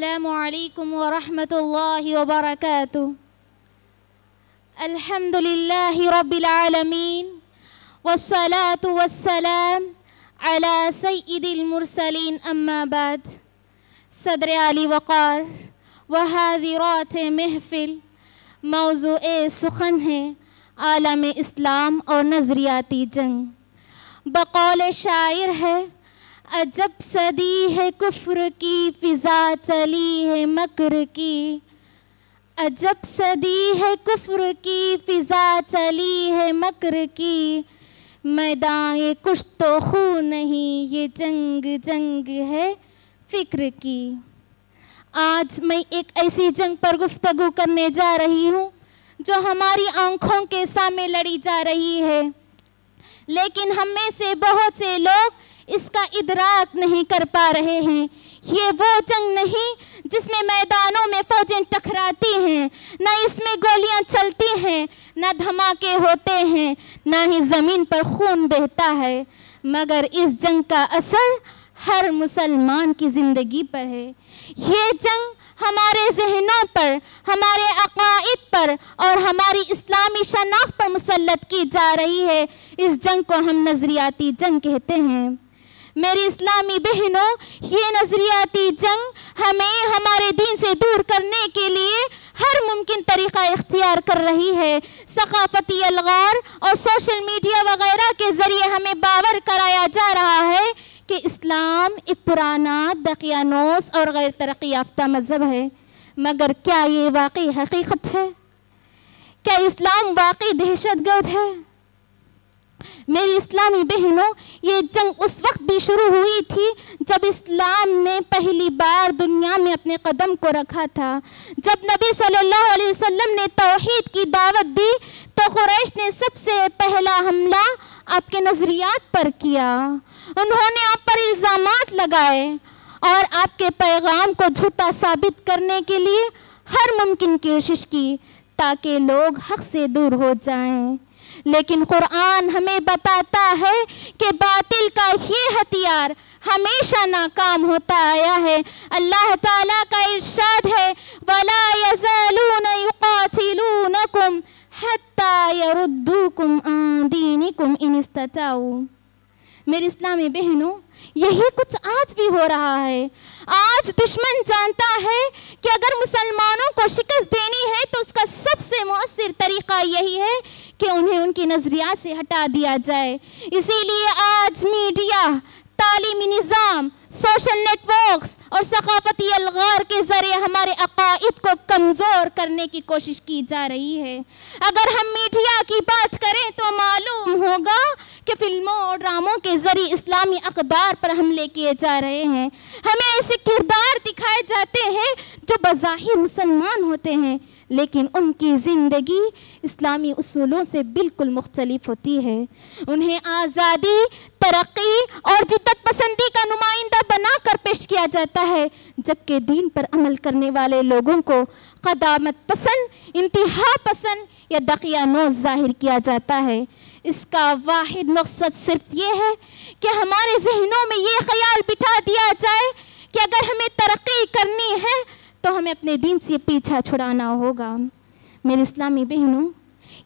السلام علیکم ورحمۃ اللہ وبرکاتہ. الحمد للہ رب العالمین والصلاة والسلام علی سید المرسلین اما بعد. صدر علی وقار و حاضرات محفل، موضوع سخن ہے عالم اسلام اور نظریاتی جنگ. بقول شاعر ہے عجب صدی ہے کفر کی فضا چلی ہے مکر کی. عجب صدی ہے کفر کی فضا چلی ہے مکر کی. میدان یہ کچھ تو خون نہیں، یہ جنگ جنگ ہے فکر کی. آج میں ایک ایسی جنگ پر گفتگو کرنے جا رہی ہوں جو ہماری آنکھوں کے سامنے لڑی جا رہی ہے، لیکن ہم میں سے بہت سے لوگ اس کا ادراک نہیں کر پا رہے ہیں. یہ وہ جنگ نہیں جس میں میدانوں میں فوجیں ٹکراتی ہیں، نہ اس میں گولیاں چلتی ہیں، نہ دھماکے ہوتے ہیں، نہ ہی زمین پر خون بہتا ہے، مگر اس جنگ کا اثر ہر مسلمان کی زندگی پر ہے. یہ جنگ ہمارے ذہنوں پر، ہمارے عقائد پر اور ہماری اسلامی شناخت پر مسلط کی جا رہی ہے. اس جنگ کو ہم نظریاتی جنگ کہتے ہیں. میری اسلامی بہنوں، یہ نظریاتی جنگ ہمیں ہمارے دین سے دور کرنے کے لیے ہر ممکن طریقہ اختیار کر رہی ہے. ثقافتی الغار اور سوشل میڈیا وغیرہ کے ذریعے ہمیں باور کرایا جا رہا ہے کہ اسلام ایک پرانا دقیانوس اور غیر ترقی یافتہ مذہب ہے. مگر کیا یہ واقعی حقیقت ہے؟ کیا اسلام واقعی دہشت گرد ہے؟ میری اسلامی بہنوں، یہ جنگ اس وقت بھی شروع ہوئی تھی جب اسلام نے پہلی بار دنیا میں اپنے قدم کو رکھا تھا. جب نبی صلی اللہ علیہ وسلم نے توحید کی دعوت دی تو قریش نے سب سے پہلا حملہ آپ کے نظریات پر کیا. انہوں نے آپ پر الزامات لگائے اور آپ کے پیغام کو جھوٹا ثابت کرنے کے لیے ہر ممکن کوشش کی تاکہ لوگ حق سے دور ہو جائیں. لیکن قرآن ہمیں بتاتا ہے کہ باطل کا یہ ہتھیار ہمیشہ ناکام ہوتا آیا ہے. اللہ تعالیٰ کا ارشاد ہے وَلَا يَزَالُونَ يُقَاتِلُونَكُمْ حَتَّى يَرُدُّوكُمْ عَنْ دِينِكُمْ إِنِ اسْتَطَاعُوا. میری اسلامی بہنوں، یہی کچھ آج بھی ہو رہا ہے. آج دشمن جانتا ہے کہ اگر مسلمانوں کو شکست دینی ہے تو اس کا سب سے مؤثر طریقہ یہی ہے کہ انہیں ان کی نظریات سے ہٹا دیا جائے. اسی لیے آج میڈیا، تعلیمی نظام، سوشل نیٹ ورکس اور ثقافتی الغار کے ذریعے ہمارے عقائد کو کمزور کرنے کی کوشش کی جا رہی ہے. اگر ہم میڈیا کی بات کریں تو معلوم ہوگا کہ فلموں اور ڈراموں کے ذریعے اسلامی اقدار پر حملے کیے جا رہے ہیں. ہمیں ایسے کردار دکھائے جاتے ہیں جو بظاہر مسلمان ہوتے ہیں لیکن ان کی زندگی اسلامی اصولوں سے بالکل مختلف ہوتی ہے. انہیں آزادی، ترقی اور جدت پسندی کا نمائندہ بنا کر پیش کیا جاتا ہے، جبکہ دین پر عمل کرنے والے لوگوں کو قدامت پسند، انتہا پسند یا دقیانوس ظاہر کیا جاتا ہے. اس کا واحد مقصد صرف یہ ہے کہ ہمارے ذہنوں میں یہ خیال بٹھا دیا جائے کہ اگر ہمیں ترقی کرنی ہے تو ہمیں اپنے دین سے پیچھا چھڑانا ہوگا. میرے اسلامی بہنوں،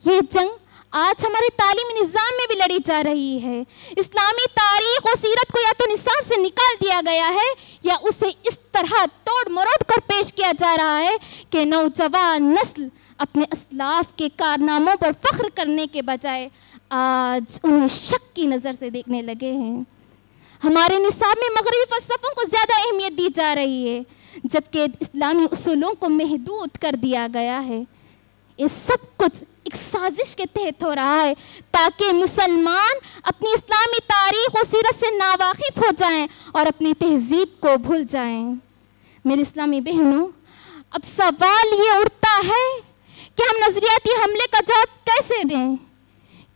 یہ جنگ آج ہمارے تعلیمی نظام میں بھی لڑی جا رہی ہے. اسلامی تاریخ و سیرت کو یا تو نصاب سے نکال دیا گیا ہے یا اسے اس طرح توڑ مروڑ کر پیش کیا جا رہا ہے کہ نوجوان نسل اپنے اسلاف کے کارناموں پر فخر کرنے کے بجائے آج انہیں شک کی نظر سے دیکھنے لگے ہیں. ہمارے نصاب میں مغربی فلسفوں کو زیادہ اہمیت دی جا رہی ہے جبکہ اسلامی اصولوں کو محدود کر دیا گیا ہے. یہ سب کچھ ایک سازش کے تحت ہو رہا ہے تاکہ مسلمان اپنی اسلامی تاریخ و سیرت سے ناواقف ہو جائیں اور اپنی تہذیب کو بھول جائیں. میرے اسلامی بہنوں، اب سوال یہ اٹھتا ہے کہ ہم نظریاتی حملے کا جواب کیسے دیں؟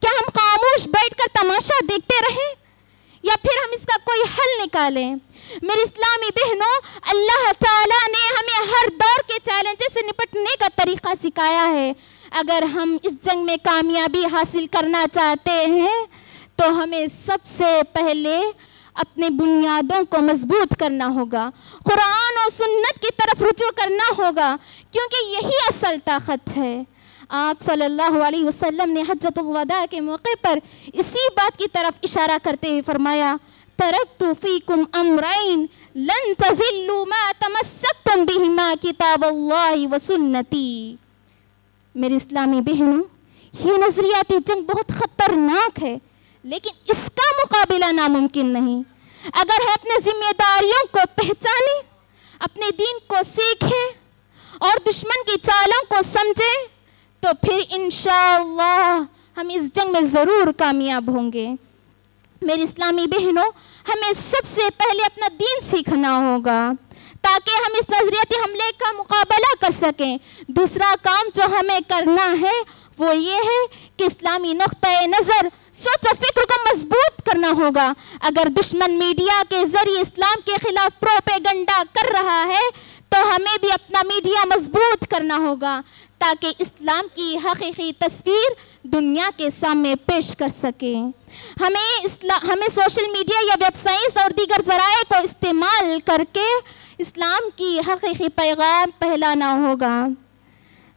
کیا ہم خاموش بیٹھ کر تماشا دیکھتے رہیں یا پھر ہم اس کا کوئی حل نکالیں؟ میری اسلامی بہنوں، اللہ تعالیٰ نے ہمیں ہر دور کے چیلنجز سے نپٹنے کا طریقہ سکھایا ہے. اگر ہم اس جنگ میں کامیابی حاصل کرنا چاہتے ہیں تو ہمیں سب سے پہلے اپنے بنیادوں کو مضبوط کرنا ہوگا، قرآن و سنت کی طرف رجوع کرنا ہوگا، کیونکہ یہی اصل طاقت ہے۔ آپ صلی اللہ علیہ وسلم نے حجۃ الوداع کے موقع پر اسی بات کی طرف اشارہ کرتے ہوئے فرمایا، ترکت فیکم امرین لن تضلوا ما تمسکتم بہما کتاب اللہ و سنتی۔ میری اسلامی بہنوں، یہ نظریاتی جنگ بہت خطرناک ہے، لیکن اس کا مقابلہ ناممکن نہیں۔ اگر ہم اپنے ذمہ داریوں کو پہچانیں، اپنے دین کو سیکھیں اور دشمن کی چالوں کو سمجھیں، تو پھر انشاءاللہ ہم اس جنگ میں ضرور کامیاب ہوں گے۔ میری اسلامی بہنوں، ہمیں سب سے پہلے اپنا دین سیکھنا ہوگا تاکہ ہم اس نظریاتی حملے کا مقابلہ کر سکیں۔ دوسرا کام جو ہمیں کرنا ہے وہ یہ ہے کہ اسلامی نقطۂ نظر، سوچ و فکر کو مضبوط کرنا ہوگا۔ اگر دشمن میڈیا کے ذریعے اسلام کے خلاف پروپیگنڈا کر رہا ہے تو ہمیں بھی اپنا میڈیا مضبوط کرنا ہوگا تاکہ اسلام کی حقیقی تصویر دنیا کے سامنے پیش کر سکیں۔ ہمیں سوشل میڈیا یا ویب سائٹس اور دیگر ذرائع کو استعمال کر کے اسلام کی حقیقی پیغام پھیلانا ہوگا۔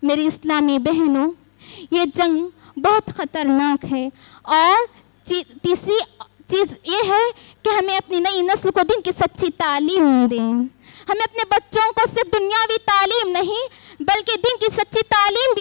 میری اسلامی بہنوں، یہ جنگ بہت خطرناک ہے، اور تیسری چیز یہ ہے کہ ہمیں اپنی نئی نسل کو دین کی سچی تعلیم دیں۔ ہمیں اپنے بچوں کو صرف دنیاوی تعلیم نہیں بلکہ دین کی سچی تعلیم